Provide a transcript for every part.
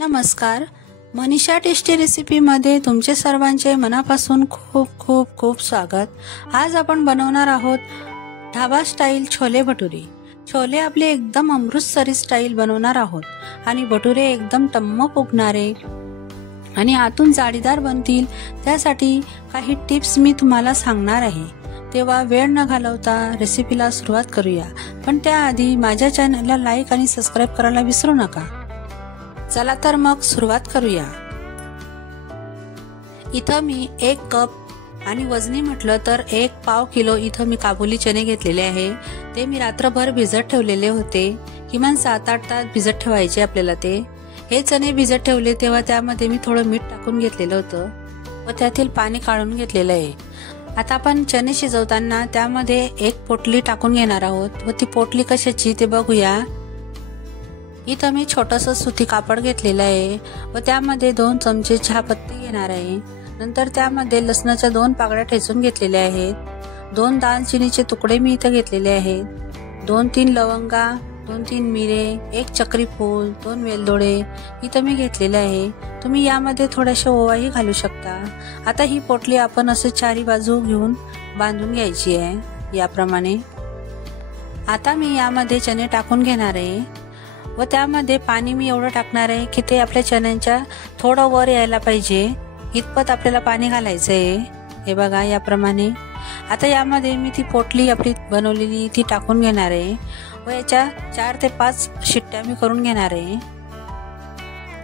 नमस्कार, मनीषा टेस्टी रेसिपीमध्ये तुमचे सर्वांचे मनापासून खूप खूप खूप स्वागत। आज आपण बनवणार आहोत ढाबा स्टाईल छोले भटुरे। छोले आपले एकदम अमृतसरी स्टाईल बनवणार आहोत आणि भटुरे एकदम टम्म फुगणारे आणि आतून जाळीदार बनतील। त्यासाठी काही टिप्स मी तुम्हाला सांगणार आहे, तेव्हा वेळ न घालवता रेसिपीला सुरुवात करूया। पण त्याआधी माझ्या चॅनलला लाईक आणि सबस्क्राईब करायला विसरू नका। चला तर मग सुरुवात करूया। इथं मी 1 कप आणि वजनी म्हटलं तर 1/2 किलो इथं मी काबुली चणे घेतलेले आहे। ते मी रात्रभर भिजत ठेवलेले होते, किमान 7-8 तास भिजत ठेवायचे आपल्याला। हे चणे भिजत ठेवले तेव्हा त्यामध्ये मी थोडं मीठ टाकून घेतलेलं होतं व त्यातील पाणी काढून घेतलेलं आहे। आता आपण चणे शिजवताना त्यामध्ये 1 पोटली टाकून घेणार आहोत व ती पोटली कशाची ते बघूया। इथं मी छोटंसं सुती कापड घेतलेलं आहे व त्यामध्ये 2 चमचे चहापत्ती घेणार आहे। नंतर त्यामध्ये लसणाच्या 2 पाकळ्या ठेचून घेतलेल्या आहेत। 2 दालचिनीचे तुकडे मी इथं घेतलेले आहेत। 2-3 लवंगा, 2-3 मिरे, 1 चक्री फूल, 2 वेलदोडे इथं मी घेतलेले आहे। तुम्ही यामध्ये थोडेसे ओवाही घालू शकता। आता ही पोटली आपण असं चारी बाजू घेऊन बांधून घ्यायची आहे याप्रमाणे। आता मी यामध्ये चणे टाकून घेणार आहे व त्यामध्ये पाणी मी एवढं टाकणार आहे की ते आपल्या चण्यांच्या थोडं वर यायला पाहिजे इतपत आपल्याला पाणी घालायचं आहे। हे बघा याप्रमाणे। आता यामध्ये मी ती पोटली आपली बनवलेली ती टाकून घेणार आहे व याच्या 4 ते 5 शिट्ट्या मी करून घेणार आहे।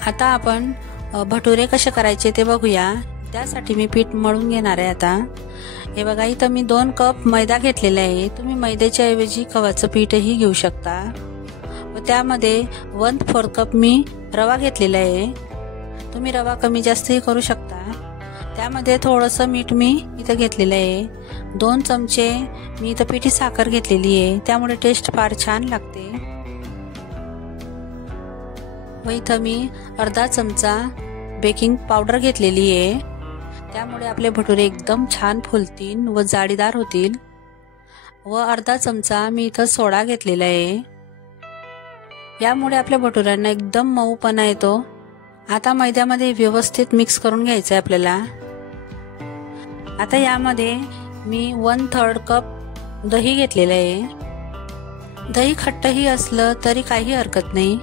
आता आपण भटुरे कसे करायचे ते बघूया। त्यासाठी मी पीठ मळून घेणार आहे। आता हे बघा, इथं मी 2 कप मैदा घेतलेला आहे। तुम्ही मैद्याच्या ऐवजी गव्हाचं पीठही घेऊ शकता व त्यामध्ये 1/4 कप मी रवा घेतलेला आहे। तुम्ही रवा कमी जास्तही करू शकता। त्यामध्ये थोडंसं मीठ मी इथं घेतलेलं आहे। 2 चमचे मी इथं पिठी साखर घेतलेली आहे, त्यामुळे टेस्ट फार छान लागते। व इथं मी अर्धा चमचा बेकिंग पावडर घेतलेली आहे, त्यामुळे आपले भटुरे एकदम छान फुलतील व जाळीदार होतील। व अर्धा चमचा मी इथं सोडा घेतलेला आहे, यामुळे आपल्या भटुऱ्यांना एकदम मऊपणा येतो। आता मैद्यामध्ये व्यवस्थित मिक्स करून घ्यायचं आहे आपल्याला। आता यामध्ये मी 1/3 कप दही घेतलेलं आहे। दही खट्टही असलं तरी काही हरकत नाही।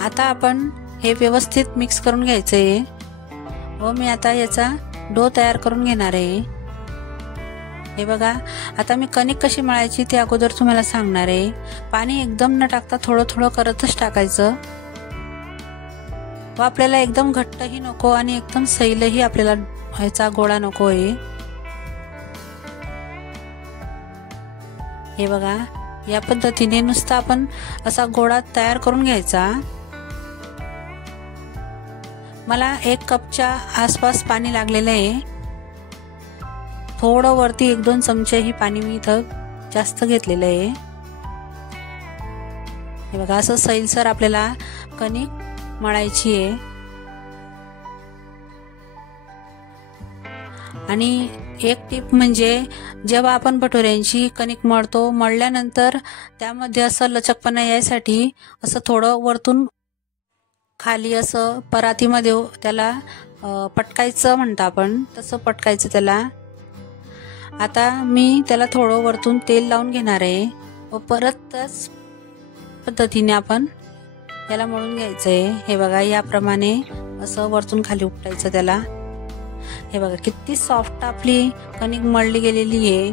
आता आपण हे व्यवस्थित मिक्स करून घ्यायचं आहे व मी आता याचा डो तयार करून घेणार आहे। हे बघा, आता मी कणिक कशी मळायची ते अगोदर तुम्हाला सांगणार आहे। पाणी एकदम न टाकता थोडं थोडं करतच टाकायचं व आपल्याला एकदम घट्टही नको आणि एकदम सैलही आपल्याला ह्याचा गोळा नको आहे। हे बघा, या पद्धतीने नुसता आपण असा गोळा तयार करून घ्यायचा। मला 1 कपच्या आसपास पाणी लागलेलं आहे। थोडं वरती 1-2 चमचे ही पाणी मी इथं जास्त घेतलेलं आहे। हे बघा, असं सैलसर आपल्याला कणिक मळायची आहे। आणि एक टिप म्हणजे जेव्हा आपण भटुऱ्यांची कणिक मळतो, मळल्यानंतर त्यामध्ये असं लचकपणा यायसाठी असं थोडं वरतून खाली असं परातीमध्ये त्याला पटकायचं म्हणतो आपण, तसं पटकायचं त्याला। आता मी त्याला थोडं वरतून तेल लावून घेणार आहे व परत त्याच पद्धतीने आपण याला मळून घ्यायचं आहे। हे बघा, याप्रमाणे असं वरतून खाली उपटायचं त्याला। हे बघा, किती सॉफ्ट आपली कणिक मळली गेलेली आहे।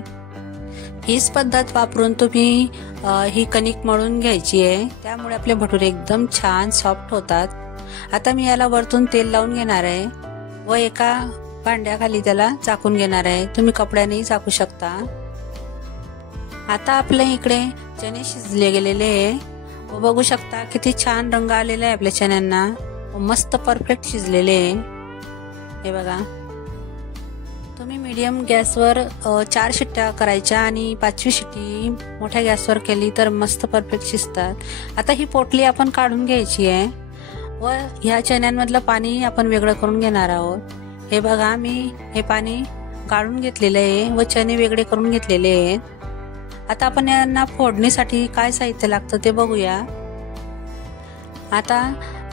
हीच पद्धत वापरून तुम्ही ही कणिक मळून घ्यायची आहे, त्यामुळे आपले भटुरे एकदम छान सॉफ्ट होतात। आता मी याला वरतून तेल लावून घेणार आहे व एका भांड्याखाली त्याला झाकून घेणार आहे। तुम्ही कपड्यानेही झाकू शकता। आता आपल्या इकडे चणे शिजले गेलेले आहे व बघू शकता किती छान रंग आलेला आहे आपल्या चण्यांना व मस्त परफेक्ट शिजलेले आहे। हे बघा, तुम्ही मीडियम गॅसवर 4 शिट्ट्या करायच्या आणि 5वी शिट्टी मोठ्या गॅसवर केली तर मस्त परफेक्ट शिजतात। आता ही पोटली आपण काढून घ्यायची आहे व ह्या चण्यांमधलं पाणी आपण वेगळं करून घेणार आहोत। हे बघा, मी हे पाणी काढून घेतलेलं आहे व चणे वेगळे करून घेतलेले आहेत। आता आपण यांना फोडणीसाठी काय साहित्य लागतं ते बघूया। आता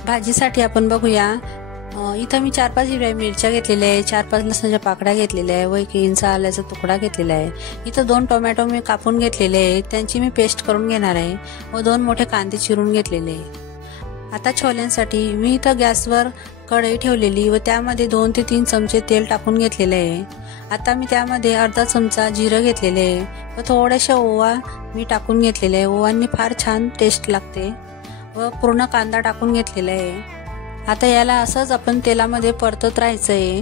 भाजीसाठी आपण बघूया, इथं मी 4-5 हिरव्या मिरच्या घेतलेल्या आहे, 4-5 लसणाच्या पाकळ्या घेतलेल्या आहे व 1 इंच आल्याचा तुकडा घेतलेला आहे. इथं 2 टोमॅटो मी कापून घेतलेले आहे, त्यांची मी पेस्ट करून घेणार आहे व 2 मोठे कांदे चिरून घेतलेले आहे. आता छोल्यांसाठी मी इथं गॅसवर कढई ठेवलेली व त्यामध्ये 2 ते 3 चमचे तेल टाकून घेतलेले आहे. आता मी त्यामध्ये अर्धा चमचा जिरं घेतलेले आहे व थोड्याशा ओवा मी टाकून घेतलेले आहे. ओवांनी फार छान टेस्ट लागते व पूर्ण कांदा टाकून घेतलेला आहे. आता याला असंच आपण तेलामध्ये परतत राहायचं आहे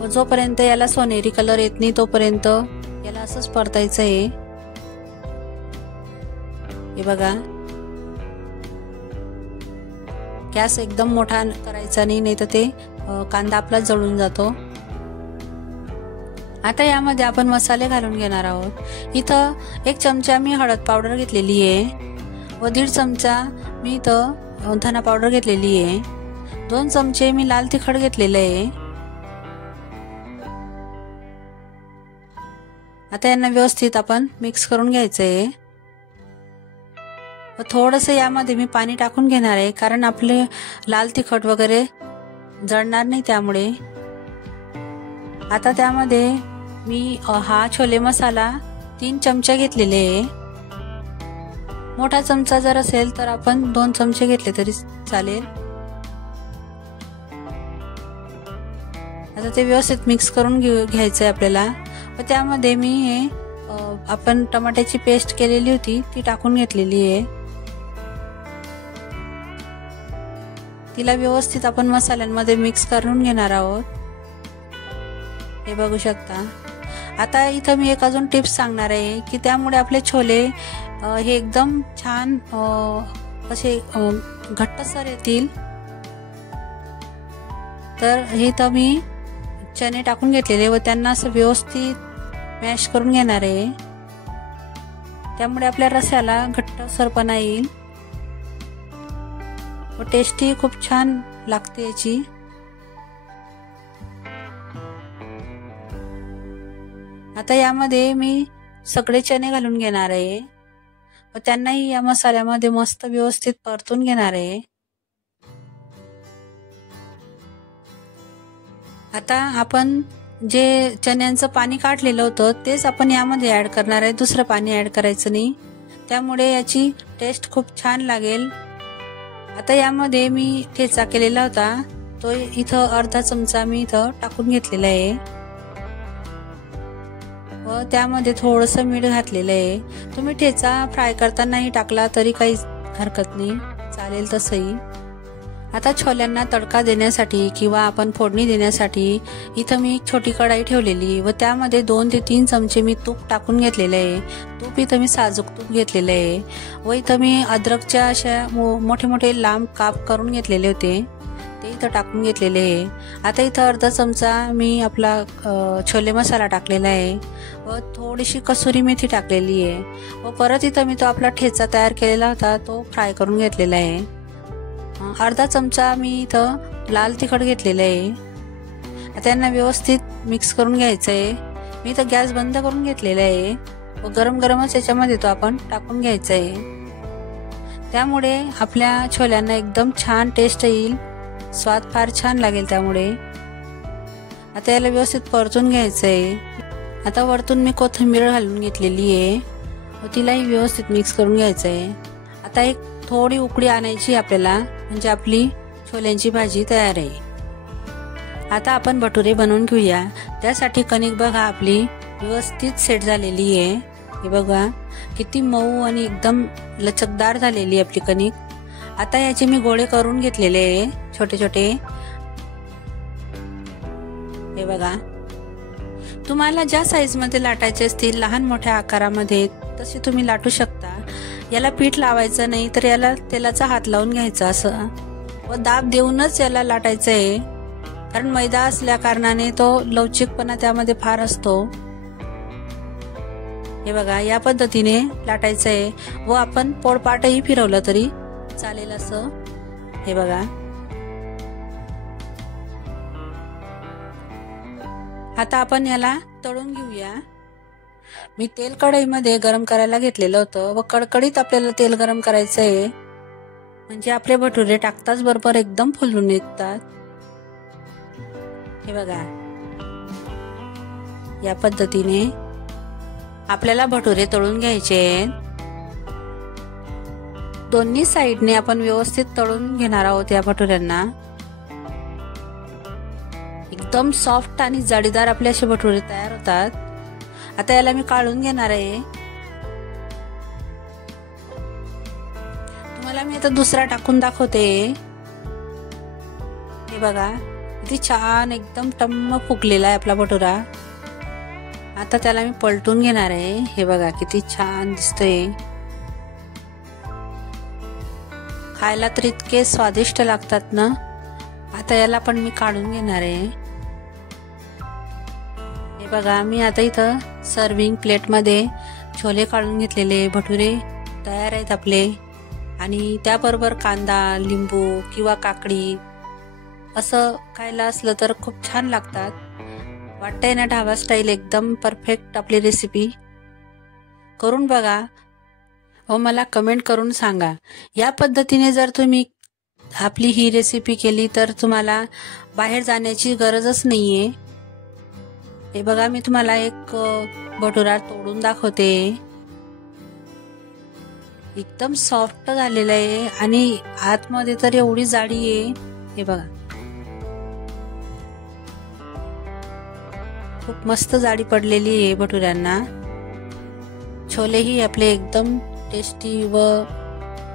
व जोपर्यंत याला सोनेरी कलर येत नाही तोपर्यंत याला असंच परतायचं आहे. हे बघा, गॅस एकदम मोठा करायचा नाही तर ते कांदा आपला जळून जातो. आता यामध्ये आपण मसाले घालून घेणार आहोत. इथं 1 चमचा मी हळद पावडर घेतलेली आहे व 1.5 चमचा मी इथं धना पावडर घेतलेली आहे. 2 चमचे मी लाल तिखट घेतलेले आहे. आता यांना व्यवस्थित आपण मिक्स करून घ्यायचं आहे व थोडंसं यामध्ये मी पाणी टाकून घेणार आहे, कारण आपले लाल तिखट वगैरे जळणार नाही त्यामुळे. आता त्यामध्ये मी हा छोले मसाला 3 चमचे घेतलेले आहे. मोठा चमचा जर असेल तर आपण 2 चमचे घेतले तरी चालेल. आता ते व्यवस्थित मिक्स करून घ्यायचं आहे आपल्याला व त्यामध्ये मी हे आपण टमाट्याची पेस्ट केलेली होती ती टाकून घेतलेली आहे. तिला व्यवस्थित आपण मसाल्यांमध्ये मिक्स करून घेणार आहोत. हे बघू शकता. आता इथं मी एक अजून टिप्स सांगणार आहे की त्यामुळे आपले छोले हे एकदम छान असे घट्टसर येतील. तर हे तर मी चणे टाकून घेतलेले व त्यांना असं व्यवस्थित मॅश करून घेणार आहे. त्यामुळे आपल्या रस्याला घट्टसरपणा येईल व टेस्टी खूप छान लागते याची. आता यामध्ये मी सगळे चणे घालून घेणार आहे व त्यांनाही या मसाल्यामध्ये मस्त व्यवस्थित परतून घेणार आहे. आता आपण जे चण्यांचं पाणी काढलेलं होतं तेच आपण यामध्ये ऍड करणार आहे, दुसरं पाणी ऍड करायचं नाही. त्यामुळे याची टेस्ट खूप छान लागेल. आता यामध्ये मी ठेचा केलेला होता तो इथं अर्धा चमचा मी इथं टाकून घेतलेला आहे व त्यामध्ये थोडंसं मीठ घातलेलं आहे. तुम्ही ठेचा फ्राय करतानाही टाकला तरी काही हरकत नाही, चालेल तसंही. आता छोल्यांना तडका देण्यासाठी किंवा आपण फोडणी देण्यासाठी इथं मी एक छोटी कढाई ठेवलेली व त्यामध्ये 2 ते 3 चमचे मी तूप टाकून घेतलेले आहे. तूप इथं मी साजूक तूप घेतलेलं आहे व इथं मी अद्रकच्या अशा मोठे मोठे लांब काप करून घेतलेले होते ते इथं टाकून घेतलेले आहे. आता इथं अर्धा चमचा मी आपला छोले मसाला टाकलेला आहे व थोडीशी कसुरी मेथी टाकलेली आहे व परत इथं मी तो आपला ठेचा तयार केलेला होता तो फ्राय करून घेतलेला आहे. अर्धा चमचा मी इथं लाल तिखट घेतलेलं आहे. त्यांना व्यवस्थित मिक्स करून घ्यायचं आहे. मी इथं गॅस बंद करून घेतलेला आहे व गरम गरमच याच्यामध्ये तो आपण टाकून घ्यायचा आहे. त्यामुळे आपल्या छोल्यांना एकदम छान टेस्ट येईल, स्वाद फार छान लागेल. त्यामुळे आता याला व्यवस्थित परतून घ्यायचं आहे. आता वरतून मी कोथिंबीर घालून घेतलेली आहे व तिलाही व्यवस्थित मिक्स करून घ्यायचं आहे. आता एक थोडी उकळी आणायची आपल्याला, म्हणजे आपली छोल्यांची भाजी तयार आहे. आता आपण भटुरे बनवून घेऊया. त्यासाठी कणिक बघा आपली व्यवस्थित सेट झालेली आहे. हे बघा किती मऊ आणि एकदम लचकदार झालेली आपली कणिक. आता याचे मी गोळे करून घेतलेले आहे छोटे छोटे. हे बघा, तुम्हाला ज्या साईज मध्ये लाटायचे असतील लहान मोठ्या आकारामध्ये तसे तुम्ही लाटू शकता. याला पीठ लावायचं नाही तर याला तेलाचा हात लावून घ्यायचा असं व दाब देऊनच याला लाटायचं आहे, कारण मैदा असल्या कारणाने तो लवचिकपणा त्यामध्ये फार असतो. हे बघा या पद्धतीने लाटायचं आहे व आपण पोळपाटही फिरवलं तरी चालेल असं. हे बघा आता आपण याला तळून घेऊया. मी तेल कढईमध्ये गरम करायला घेतलेलं होतं व कडकडीत आपल्याला तेल गरम करायचं आहे. म्हणजे आपले भटुरे टाकताच बरोबर एकदम फुलून निघतात। हे बघा, या पद्धतीने आपल्याला भटुरे तळून घ्यायचे आहेत। दोन्ही साइडने आपण व्यवस्थित तळून घेणार आहोत या भटुऱ्यांना। एकदम सॉफ्ट आणि जाळीदार आपले असे भटुरे तयार होतात। आता याला मी काढून घेणार आहे। तुम्हाला मी आता दुसरा टाकून दाखवते। हे बघा, किती छान एकदम टम्म फुगलेला आहे आपला भटुरा। आता त्याला मी पलटून घेणार आहे। हे बघा, किती छान दिसतोय। खायला तर इतके स्वादिष्ट लागतात ना। आता याला पण मी काढून घेणार आहे। हे बघा, मी आता इथं सर्विंग प्लेट मध्ये छोले काढून घेतलेले भटुरे तयार आहेत आपले। आणि त्याबरोबर कांदा, लिंबू किंवा काकडी असं खायला असलं तर खूप छान लागतात। वाटतंय ना ढाबा स्टाईल एकदम परफेक्ट आपली रेसिपी। करून बघा व मला कमेंट करून सांगा। या पद्धतीने जर तुम्ही आपली ही रेसिपी केली तर तुम्हाला बाहेर जाण्याची गरजच नाहीये। हे बघा, मी तुम्हाला एक भटुरा तोडून दाखवते। एकदम सॉफ्ट झालेला आहे आणि आतमध्ये तर एवढी जाडी आहे। हे बघा, खूप मस्त जाडी पडलेली आहे भटुऱ्यांना। छोलेही आपले एकदम टेस्टी व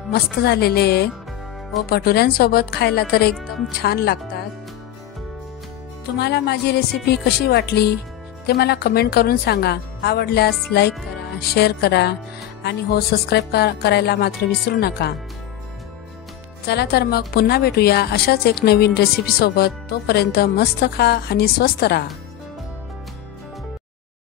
मस्त झालेले आहेत व भटुऱ्यांसोबत खायला तर एकदम छान लागतात। तुम्हाला माझी रेसिपी कशी वाटली ते मला कमेंट करून सांगा। आवडल्यास लाईक करा, शेअर करा आणि हो सबस्क्राईब करायला मात्र विसरू नका। चला तर मग पुन्हा भेटूया अशाच एक नवीन रेसिपी सोबत। तोपर्यंत मस्त खा आणि स्वस्त राहा।